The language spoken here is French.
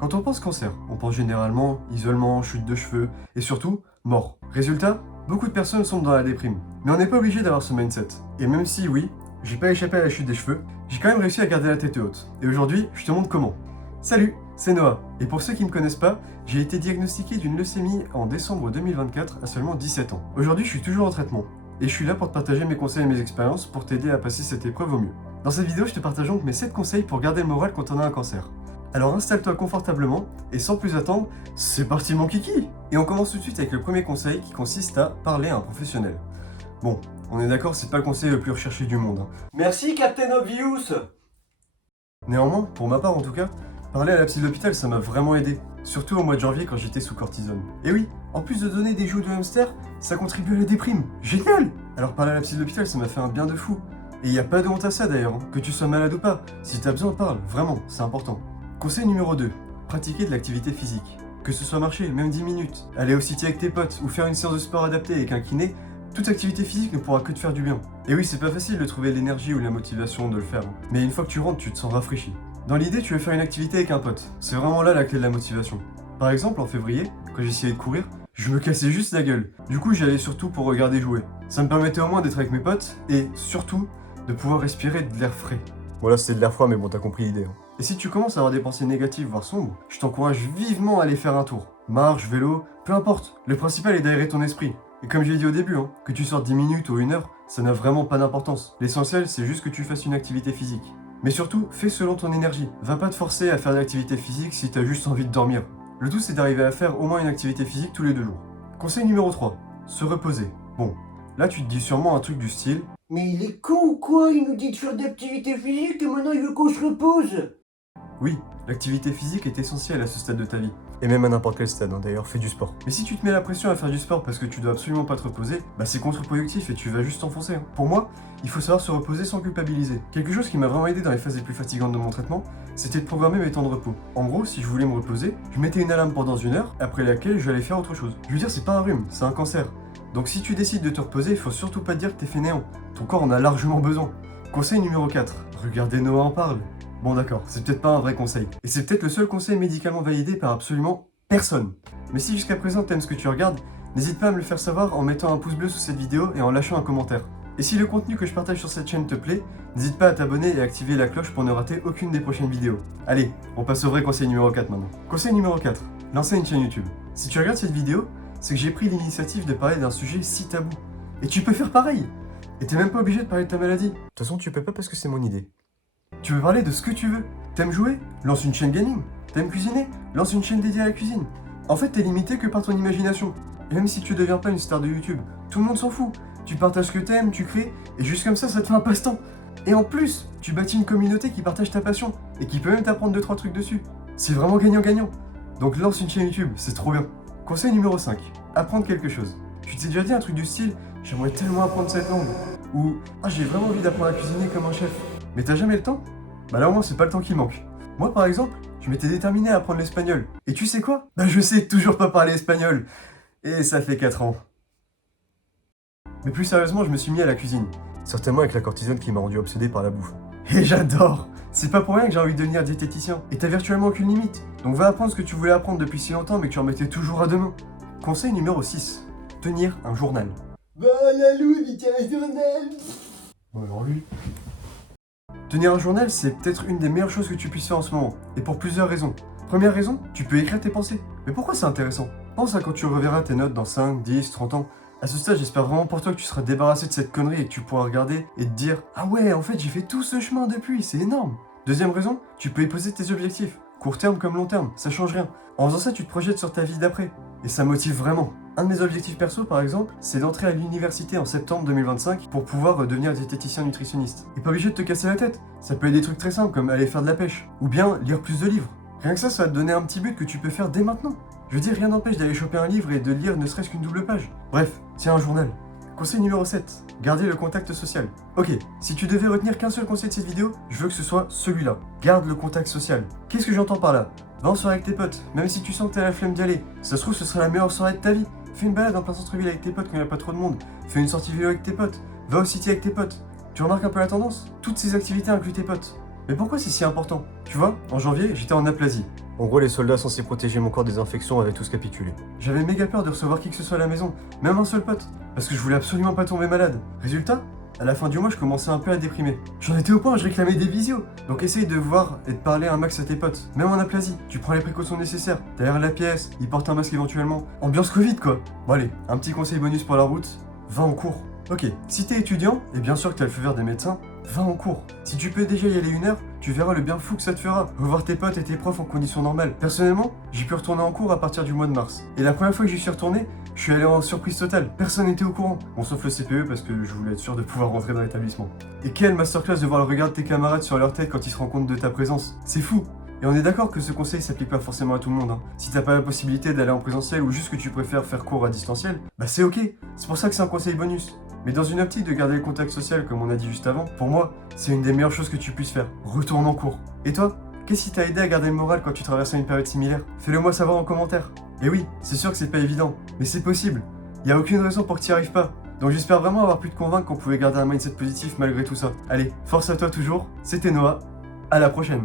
Quand on pense cancer, on pense généralement isolement, chute de cheveux et surtout mort. Résultat, beaucoup de personnes sont dans la déprime. Mais on n'est pas obligé d'avoir ce mindset. Et même si oui, j'ai pas échappé à la chute des cheveux, j'ai quand même réussi à garder la tête haute. Et aujourd'hui, je te montre comment. Salut, c'est Noah. Et pour ceux qui me connaissent pas, j'ai été diagnostiqué d'une leucémie en décembre 2024 à seulement 17 ans. Aujourd'hui, je suis toujours en traitement. Et je suis là pour te partager mes conseils et mes expériences pour t'aider à passer cette épreuve au mieux. Dans cette vidéo, je te partage donc mes 7 conseils pour garder le moral quand on a un cancer. Alors installe-toi confortablement et sans plus attendre, c'est parti mon kiki! Et on commence tout de suite avec le premier conseil qui consiste à parler à un professionnel. Bon, on est d'accord, c'est pas le conseil le plus recherché du monde. Merci Captain Obvious. Néanmoins, pour ma part en tout cas, parler à la psy de l'hôpital ça m'a vraiment aidé. Surtout au mois de janvier quand j'étais sous cortisone. Et oui, en plus de donner des joues de hamster, ça contribue à la déprime. Génial! Alors parler à la psy de l'hôpital ça m'a fait un bien de fou. Et y a pas de honte à ça d'ailleurs, que tu sois malade ou pas. Si t'as besoin, parle, vraiment, c'est important. Conseil numéro 2, pratiquer de l'activité physique. Que ce soit marcher, même 10 minutes, aller au city avec tes potes ou faire une séance de sport adaptée avec un kiné, toute activité physique ne pourra que te faire du bien. Et oui, c'est pas facile de trouver l'énergie ou la motivation de le faire. Mais une fois que tu rentres, tu te sens rafraîchi. Dans l'idée, tu veux faire une activité avec un pote. C'est vraiment là la clé de la motivation. Par exemple, en février, quand j'essayais de courir, je me cassais juste la gueule. Du coup, j'y allais surtout pour regarder jouer. Ça me permettait au moins d'être avec mes potes et surtout de pouvoir respirer de l'air frais. Voilà, c'est de l'air froid, mais bon, t'as compris l'idée. Et si tu commences à avoir des pensées négatives, voire sombres, je t'encourage vivement à aller faire un tour. Marche, vélo, peu importe. Le principal est d'aérer ton esprit. Et comme je l'ai dit au début, que tu sortes 10 minutes ou 1 heure, ça n'a vraiment pas d'importance. L'essentiel, c'est juste que tu fasses une activité physique. Mais surtout, fais selon ton énergie. Va pas te forcer à faire de l'activité physique si t'as juste envie de dormir. Le tout, c'est d'arriver à faire au moins une activité physique tous les 2 jours. Conseil numéro 3, se reposer. Bon, là tu te dis sûrement un truc du style « Mais il est con ou quoi? Il nous dit de faire d'activité physique et maintenant il veut qu'on se repose. Oui, l'activité physique est essentielle à ce stade de ta vie. Et même à n'importe quel stade, d'ailleurs, fais du sport. Mais si tu te mets la pression à faire du sport parce que tu dois absolument pas te reposer, bah c'est contre-productif et tu vas juste t'enfoncer. Pour moi, il faut savoir se reposer sans culpabiliser. Quelque chose qui m'a vraiment aidé dans les phases les plus fatigantes de mon traitement, c'était de programmer mes temps de repos. En gros, si je voulais me reposer, je mettais une alarme pendant 1 heure, après laquelle j'allais faire autre chose. Je veux dire, c'est pas un rhume, c'est un cancer. Donc si tu décides de te reposer, il faut surtout pas te dire que t'es fainéant. Ton corps en a largement besoin. Conseil numéro 4, regardez Noah en parle. Bon d'accord, c'est peut-être pas un vrai conseil. Et c'est peut-être le seul conseil médicalement validé par absolument personne. Mais si jusqu'à présent t'aimes ce que tu regardes, n'hésite pas à me le faire savoir en mettant un pouce bleu sous cette vidéo et en lâchant un commentaire. Et si le contenu que je partage sur cette chaîne te plaît, n'hésite pas à t'abonner et à activer la cloche pour ne rater aucune des prochaines vidéos. Allez, on passe au vrai conseil numéro 4 maintenant. Conseil numéro 4, lancer une chaîne YouTube. Si tu regardes cette vidéo, c'est que j'ai pris l'initiative de parler d'un sujet si tabou. Et tu peux faire pareil. Et t'es même pas obligé de parler de ta maladie. De toute façon, tu peux pas parce que c'est mon idée. Tu veux parler de ce que tu veux. T'aimes jouer? Lance une chaîne gaming. T'aimes cuisiner? Lance une chaîne dédiée à la cuisine. En fait, t'es limité que par ton imagination. Et même si tu deviens pas une star de YouTube, tout le monde s'en fout. Tu partages ce que t'aimes, tu crées, et juste comme ça te fait un passe-temps. Et en plus, tu bâtis une communauté qui partage ta passion, et qui peut même t'apprendre 2-3 trucs dessus. C'est vraiment gagnant-gagnant. Donc lance une chaîne YouTube, c'est trop bien. Conseil numéro 5, apprendre quelque chose. Tu t'es déjà dit un truc du style, j'aimerais tellement apprendre cette langue. Ou, j'ai vraiment envie d'apprendre à cuisiner comme un chef. Mais t'as jamais le temps? Bah là au moins c'est pas le temps qui manque. Moi par exemple, je m'étais déterminé à apprendre l'espagnol. Et tu sais quoi? Bah je sais toujours pas parler espagnol. Et ça fait 4 ans. Mais plus sérieusement, je me suis mis à la cuisine. Certainement avec la cortisone qui m'a rendu obsédé par la bouffe. Et j'adore! C'est pas pour rien que j'ai envie de devenir diététicien. Et t'as virtuellement aucune limite. Donc va apprendre ce que tu voulais apprendre depuis si longtemps mais que tu remettais toujours à demain. Conseil numéro 6. Tenir un journal. Bah la loue, il tient un journal. Bon alors lui... Tenir un journal, c'est peut-être une des meilleures choses que tu puisses faire en ce moment. Et pour plusieurs raisons. Première raison, tu peux écrire tes pensées. Mais pourquoi c'est intéressant? Pense à quand tu reverras tes notes dans 5, 10, 30 ans. À ce stade, j'espère vraiment pour toi que tu seras débarrassé de cette connerie et que tu pourras regarder et te dire « Ah ouais, en fait, j'ai fait tout ce chemin depuis, c'est énorme !» Deuxième raison, tu peux y poser tes objectifs. Court terme comme long terme, ça change rien. En faisant ça, tu te projettes sur ta vie d'après. Et ça motive vraiment. Un de mes objectifs perso, par exemple, c'est d'entrer à l'université en septembre 2025 pour pouvoir devenir diététicien nutritionniste. Et pas obligé de te casser la tête. Ça peut être des trucs très simples comme aller faire de la pêche. Ou bien lire plus de livres. Rien que ça va te donner un petit but que tu peux faire dès maintenant. Je veux dire, rien n'empêche d'aller choper un livre et de lire ne serait-ce qu'une double page. Bref, tiens un journal. Conseil numéro 7. Garder le contact social. Ok, si tu devais retenir qu'un seul conseil de cette vidéo, je veux que ce soit celui-là. Garde le contact social. Qu'est-ce que j'entends par là? Va en soirée avec tes potes, même si tu sens que t'as la flemme d'y aller. Ça se trouve, ce sera la meilleure soirée de ta vie. Fais une balade en plein centre-ville avec tes potes quand il n'y a pas trop de monde. Fais une sortie vélo avec tes potes. Va au city avec tes potes. Tu remarques un peu la tendance? Toutes ces activités incluent tes potes. Mais pourquoi c'est si important? Tu vois, en janvier, j'étais en aplasie. En gros, les soldats censés protéger mon corps des infections avaient tous capitulé. J'avais méga peur de recevoir qui que ce soit à la maison, même un seul pote, parce que je voulais absolument pas tomber malade. Résultat, à la fin du mois, je commençais un peu à déprimer. J'en étais au point où je réclamais des visios. Donc essaye de voir et de parler un max à tes potes. Même en aplasie, tu prends les précautions nécessaires. Derrière la pièce, ils portent un masque éventuellement. Ambiance Covid quoi. Bon allez, un petit conseil bonus pour la route, va en cours. Ok, si t'es étudiant, et bien sûr que t'as le feu vert des médecins, va en cours. Si tu peux déjà y aller 1 heure, tu verras le bien fou que ça te fera. Revoir tes potes et tes profs en conditions normales. Personnellement, j'ai pu retourner en cours à partir du mois de mars. Et la première fois que j'y suis retourné, je suis allé en surprise totale. Personne n'était au courant. Bon, sauf le CPE parce que je voulais être sûr de pouvoir rentrer dans l'établissement. Et quelle masterclass de voir le regard de tes camarades sur leur tête quand ils se rendent compte de ta présence. C'est fou. Et on est d'accord que ce conseil s'applique pas forcément à tout le monde. Hein. Si t'as pas la possibilité d'aller en présentiel ou juste que tu préfères faire cours à distanciel, bah c'est ok. C'est pour ça que c'est un conseil bonus. Mais dans une optique de garder le contact social comme on a dit juste avant, pour moi, c'est une des meilleures choses que tu puisses faire. Retourne en cours. Et toi, qu'est-ce qui t'a aidé à garder le moral quand tu traversais une période similaire? Fais-le moi savoir en commentaire. Et oui, c'est sûr que c'est pas évident, mais c'est possible. Y a aucune raison pour que t'y arrives pas. Donc j'espère vraiment avoir pu te convaincre qu'on pouvait garder un mindset positif malgré tout ça. Allez, force à toi toujours, c'était Noah, à la prochaine.